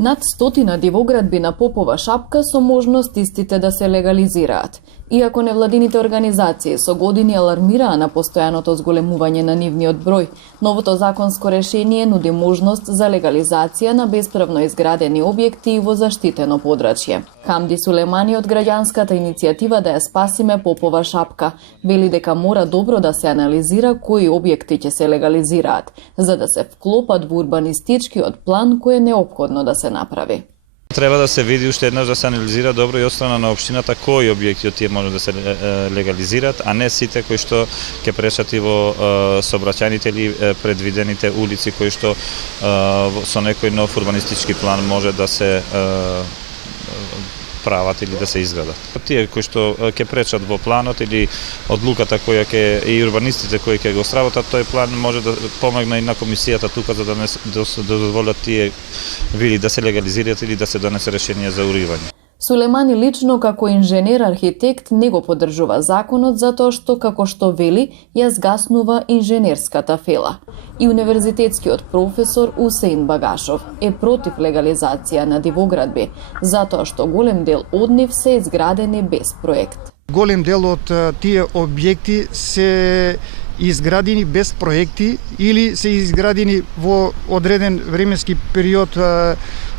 Над 100 дивоградби на Попова шапка со можност истите да се легализираат. Иако невладините организации со години алармираа на постојаното зголемување на нивниот број, новото законско решение нуди можност за легализација на бесправно изградени објекти и во заштитено подрачје. Хамди Сулемани од граѓанската иницијатива Да ја спасиме Попова шапка вели дека мора добро да се анализира кои објекти ќе се легализираат, за да се вклопат во урбанистичкиот план кој е неопходно да се направи. Треба да се види уште еднаш да се анализира добро и од страна на општината кои објекти од тие може да се легализираат, а не сите кои што ќе пречат и во сообраќајните или предвидените улици кои што со некој нов урбанистички план може да се прават или да се изградат. Тие кои што ќе пречат во планот или одлуката која ќе и урбанистите кои ќе го сработат тој план може да помогне и на комисијата тука за да не дозволат тие вили да се легализираат или да се донесе решение за уривање. Сулемани лично како инженер-архитект не го поддржува законот затоа што, како што вели, ја згаснува инженерската фела. И универзитетскиот професор Усеин Багашов е против легализација на дивоградби, затоа што голем дел од нив се изградени без проект. Голем дел од тие објекти се изградени без проекти или се изградени во одреден временски период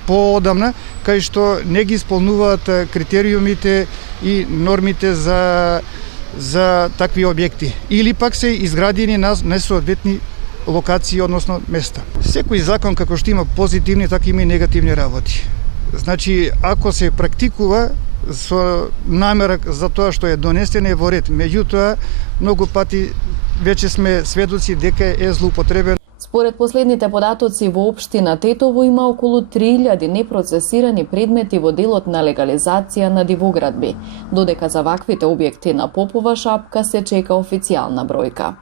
поодамна, кај што не ги исполнуваат критериумите и нормите за такви објекти. Или пак се изградени на несоодветни локации, односно места. Секој закон како што има позитивни, така има и негативни работи. Значи, ако се практикува со намера за тоа што е донесен е во ред, меѓутоа многу пати веќе сме сведоци дека е злоупотребен. Според последните податоци во општина Тетово има околу 3000 непроцесирани предмети во делот на легализација на дивоградби, додека за ваквите објекти на Попова шапка се чека официјална бројка.